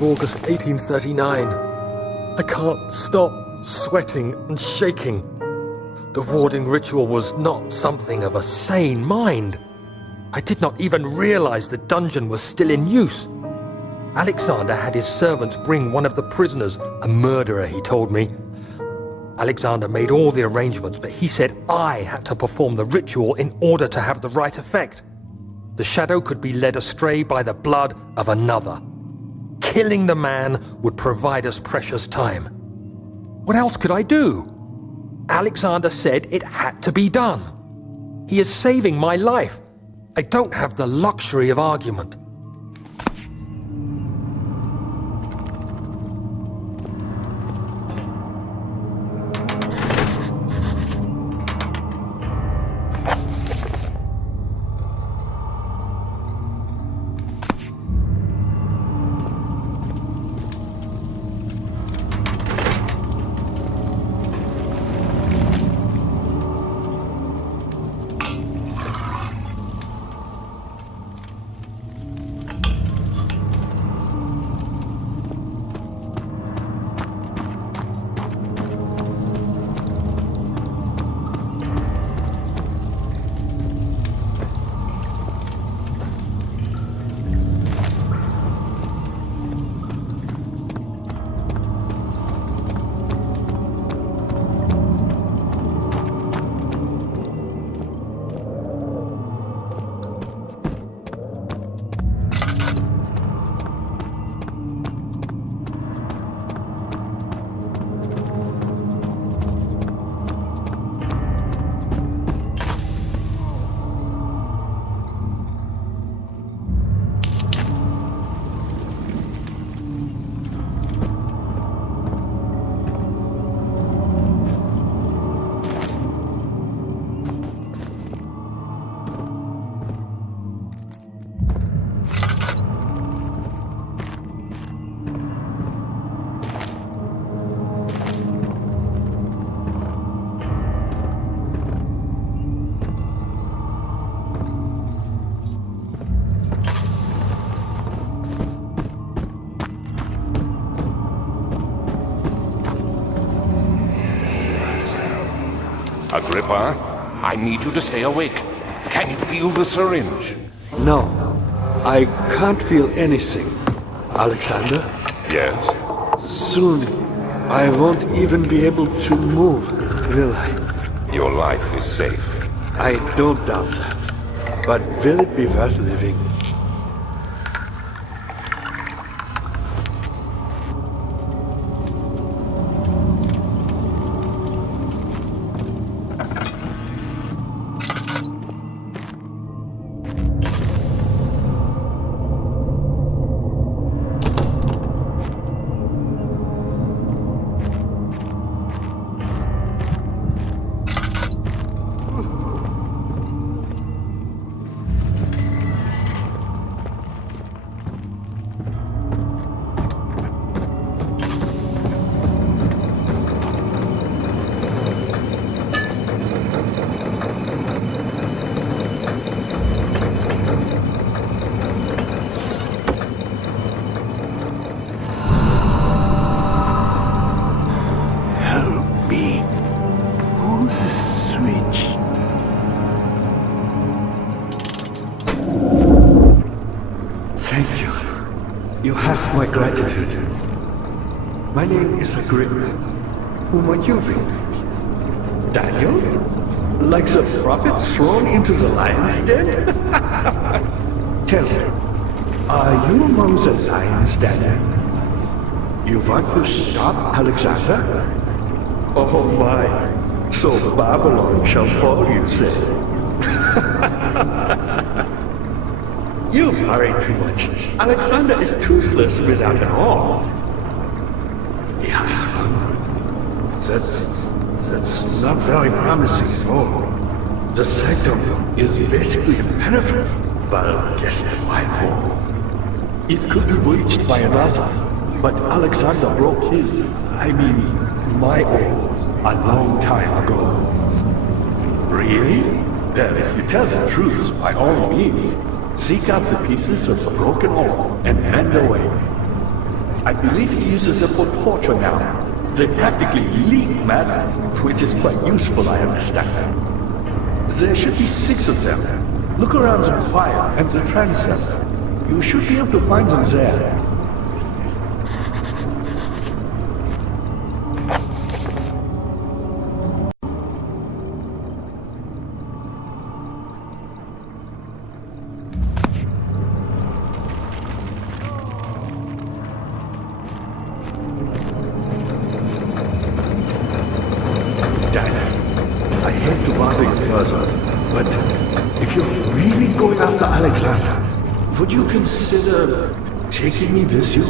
August 1839. I can't stop sweating and shaking. The warding ritual was not something of a sane mind. I did not even realize the dungeon was still in use. Alexander had his servants bring one of the prisoners, a murderer, he told me. Alexander made all the arrangements, but he said I had to perform the ritual in order to have the right effect. The shadow could be led astray by the blood of another. Killing the man would provide us precious time. What else could I do? Alexander said it had to be done. He is saving my life. I don't have the luxury of argument. Agrippa, I need you to stay awake. Can you feel the syringe? No, I can't feel anything. Alexander? Yes? Soon, I won't even be able to move, will I? Your life is safe. I don't doubt that. But will it be worth living? see. Who's the switch? Thank you. You have my gratitude. My name is Agrippa. Who might you be? Daniel? Like the prophet thrown into the lion's den? Tell me, are you among the lions, Daniel? You want to stop Alexander? Oh my, so Babylon shall fall, you say. You worry too much. Alexander is toothless without an arm. He has fun. That's not very promising at all. The sanctum is basically impenetrable. But guess why more? It could be breached by another, but Alexander broke his, my own, a long time ago. Really? Well, if you tell the truth, by all means, seek out the pieces of the broken oar and mend away. I believe he uses them for torture now. They practically leak matter, which is quite useful, I understand. There should be 6 of them. Look around the choir and the transept. You should be able to find them there. I hate to bother you further, but if you're really going after Alexander, would you consider taking me with you?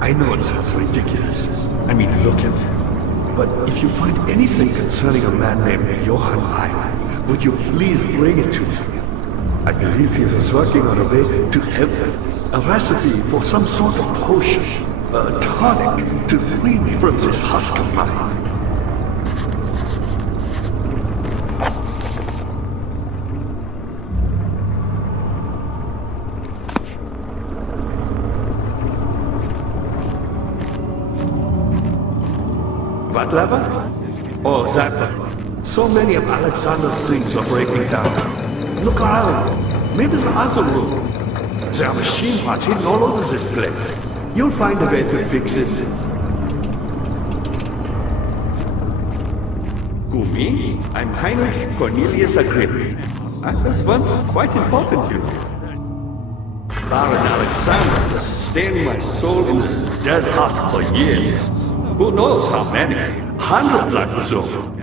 I know it sounds ridiculous. Look at me. But if you find anything concerning a man named Johann Ryan, would you please bring it to me? I believe he was working on a way to help me. A recipe for some sort of potion, a tonic to free me from this husk of mine. What lever? Oh, that one. So many of Alexander's things are breaking down. Look around. Maybe the other room. There are machine parts hidden all over this place. You'll find a way to fix it. Who, me? I'm Heinrich Cornelius Agrippa. I was once quite important, you know. Baron Alexander has sustained my soul in this dead husk for years. Who knows how many? Hundreds, I presume.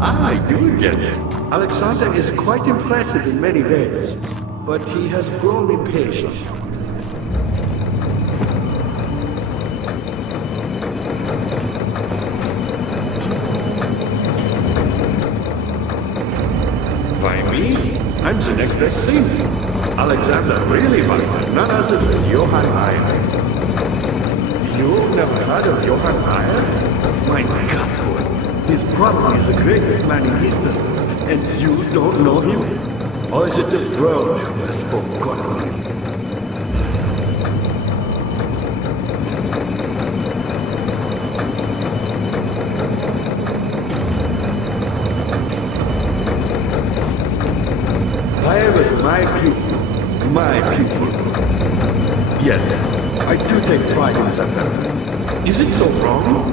I do get it. Alexander is quite impressive in many ways, but he has grown impatient. Why me? I'm the next best thing. Alexander really wanted none other than Johann Ryan. You've never heard of Johann Ryan? My God, boy. He's probably the greatest man in history. And you don't know him? Or is it the world who has forgotten him? I was my people. Yes, I do take pride in that. Is it so wrong?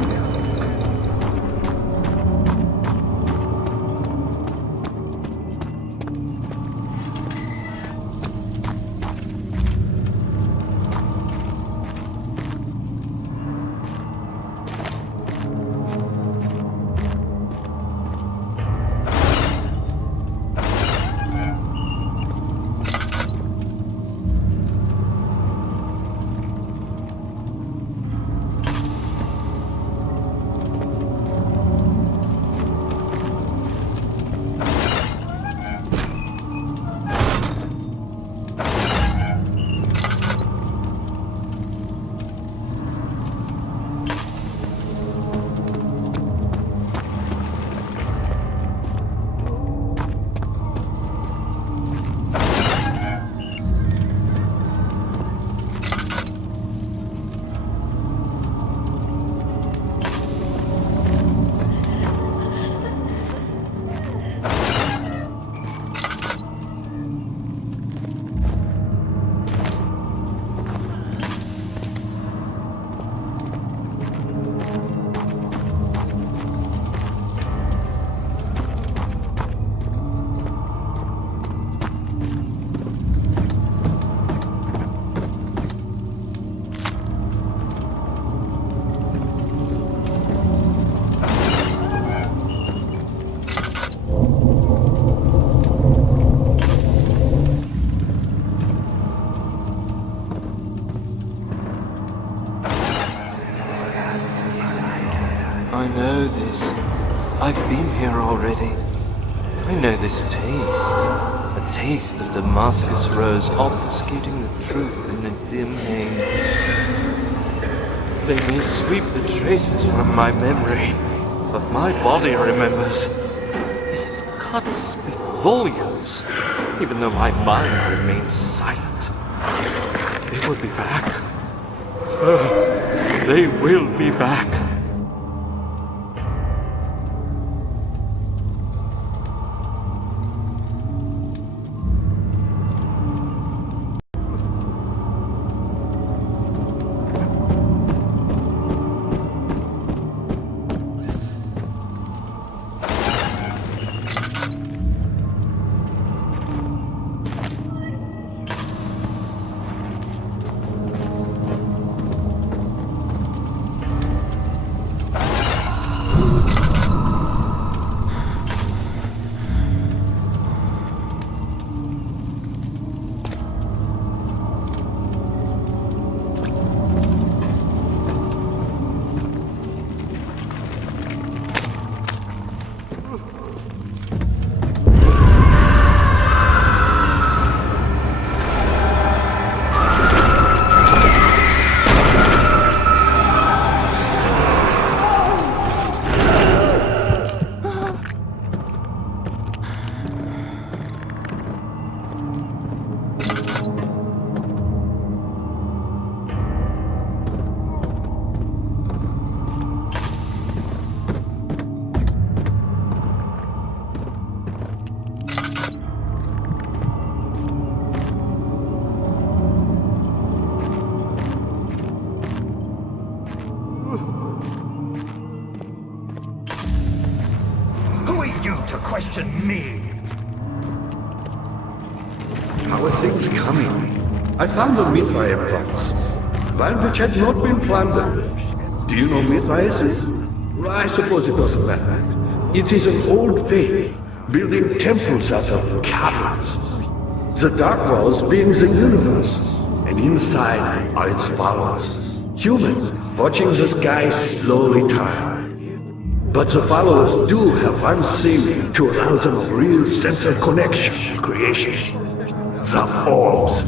been here already. I know this taste. A taste of Damascus rose obfuscating the truth in a dim haze. They may sweep the traces from my memory, but my body remembers. Its cuts speak volumes, even though my mind remains silent. They will be back. They will be back. To question me. How are things coming? I found a Mithraeum once, one which had not been plundered. Do you know Mithraeus? I suppose it doesn't matter. It is an old faith, building temples out of caverns. The Dark Walls being the universe, and inside are its followers, humans watching the sky slowly turn. But the followers do have one thing to allow them a real sense of connection, creation. The orbs.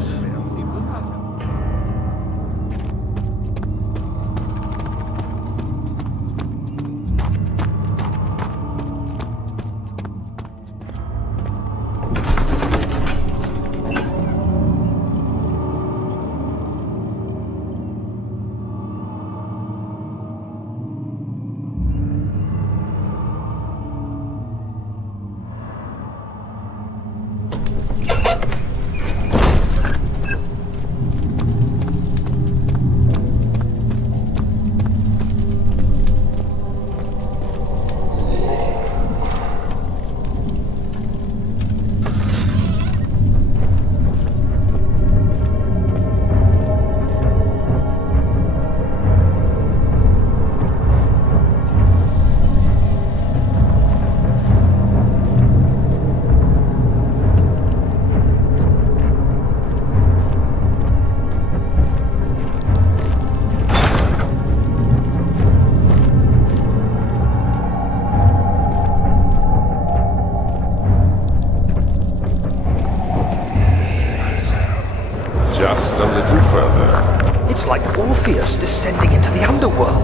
Just a little further. It's like Orpheus descending into the underworld.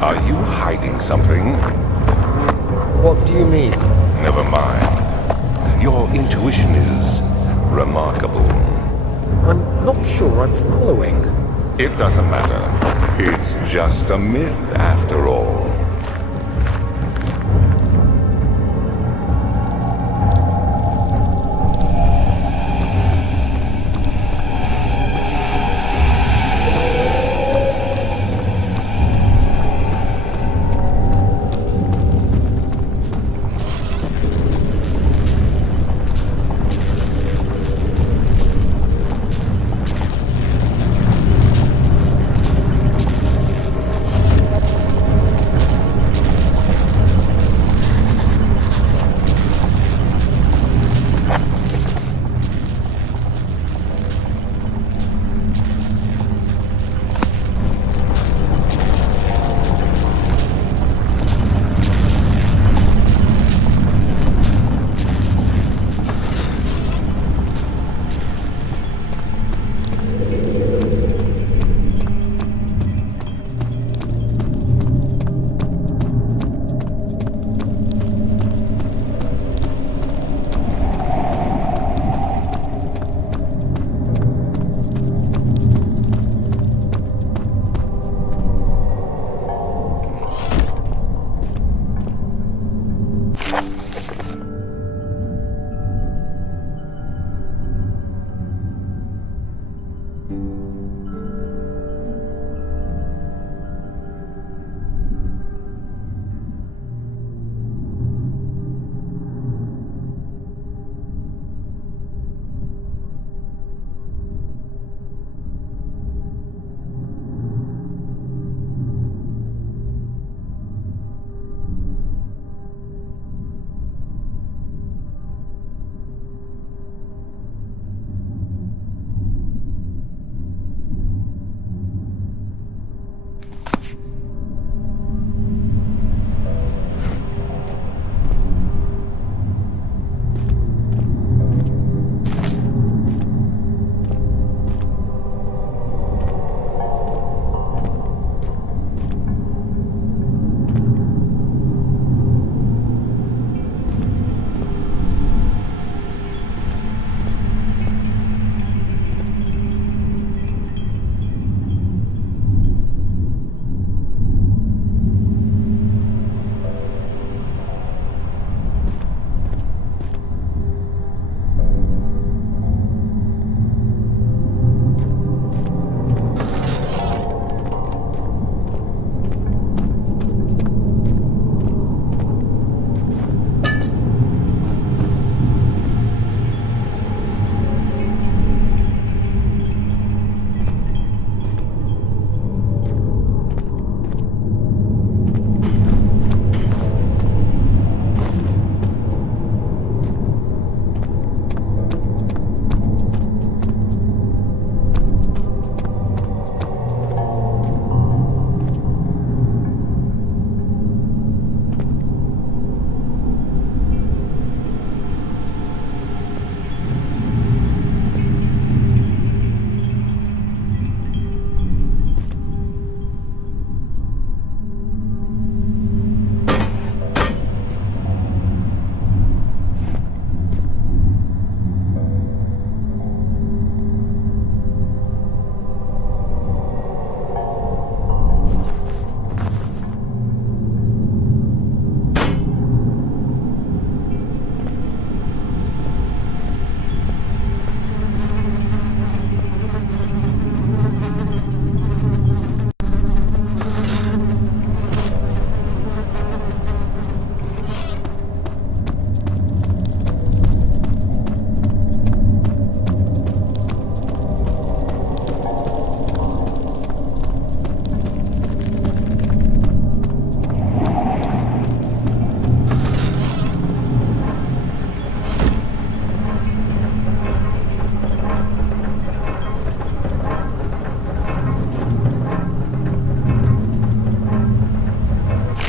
Are you hiding something? What do you mean? Never mind. Your intuition is remarkable. I'm not sure I'm following. It doesn't matter. It's just a myth after all.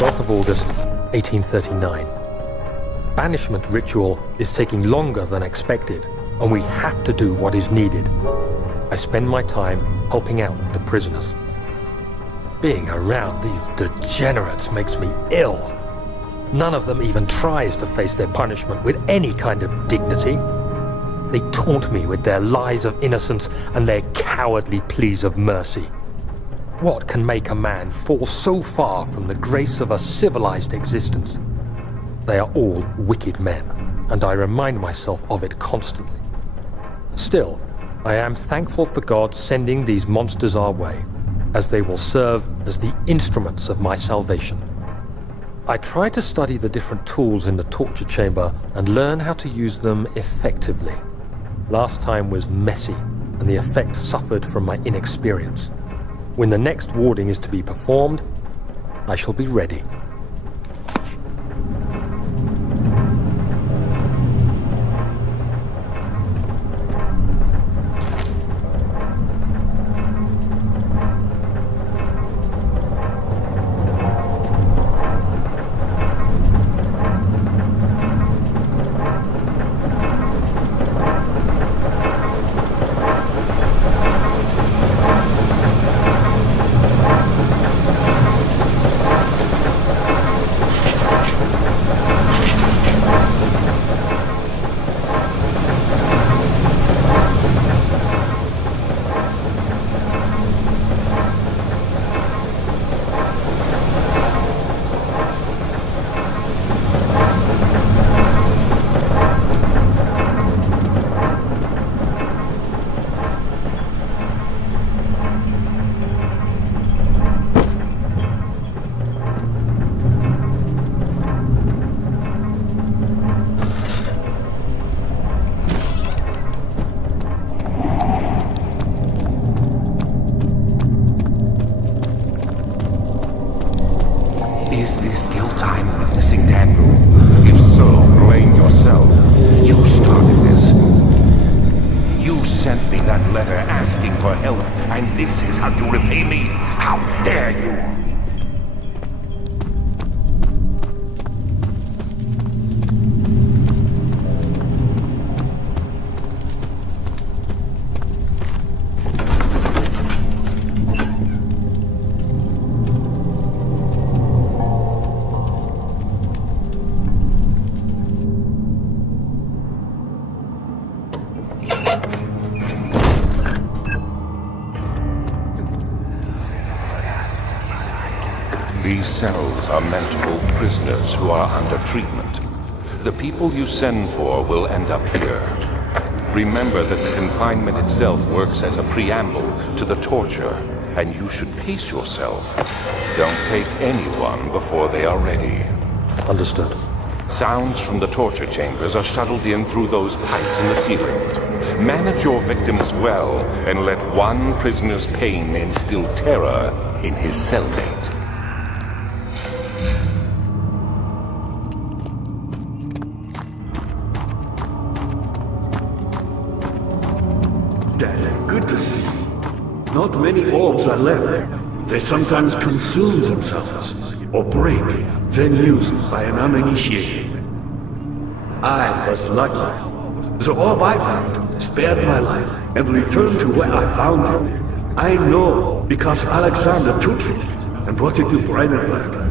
12th of August, 1839. Banishment ritual is taking longer than expected, and we have to do what is needed. I spend my time helping out the prisoners. Being around these degenerates makes me ill. None of them even tries to face their punishment with any kind of dignity. They taunt me with their lies of innocence and their cowardly pleas of mercy. What can make a man fall so far from the grace of a civilized existence? They are all wicked men, and I remind myself of it constantly. Still, I am thankful for God sending these monsters our way, as they will serve as the instruments of my salvation. I try to study the different tools in the torture chamber and learn how to use them effectively. Last time was messy, and the effect suffered from my inexperience. When the next warding is to be performed, I shall be ready. You sent me that letter asking for help, and this is how you repay me? How dare you! These cells are meant to hold prisoners who are under treatment. The people you send for will end up here. Remember that the confinement itself works as a preamble to the torture, and you should pace yourself. Don't take anyone before they are ready. Understood. Sounds from the torture chambers are shuttled in through those pipes in the ceiling. Manage your victims well, and let one prisoner's pain instill terror in his cellmate. Good to see. Not many orbs are left. They sometimes consume themselves, or break, then used by an uninitiated. I was lucky. The orb I found spared my life and returned to where I found it. I know because Alexander took it and brought it to Brandenburg.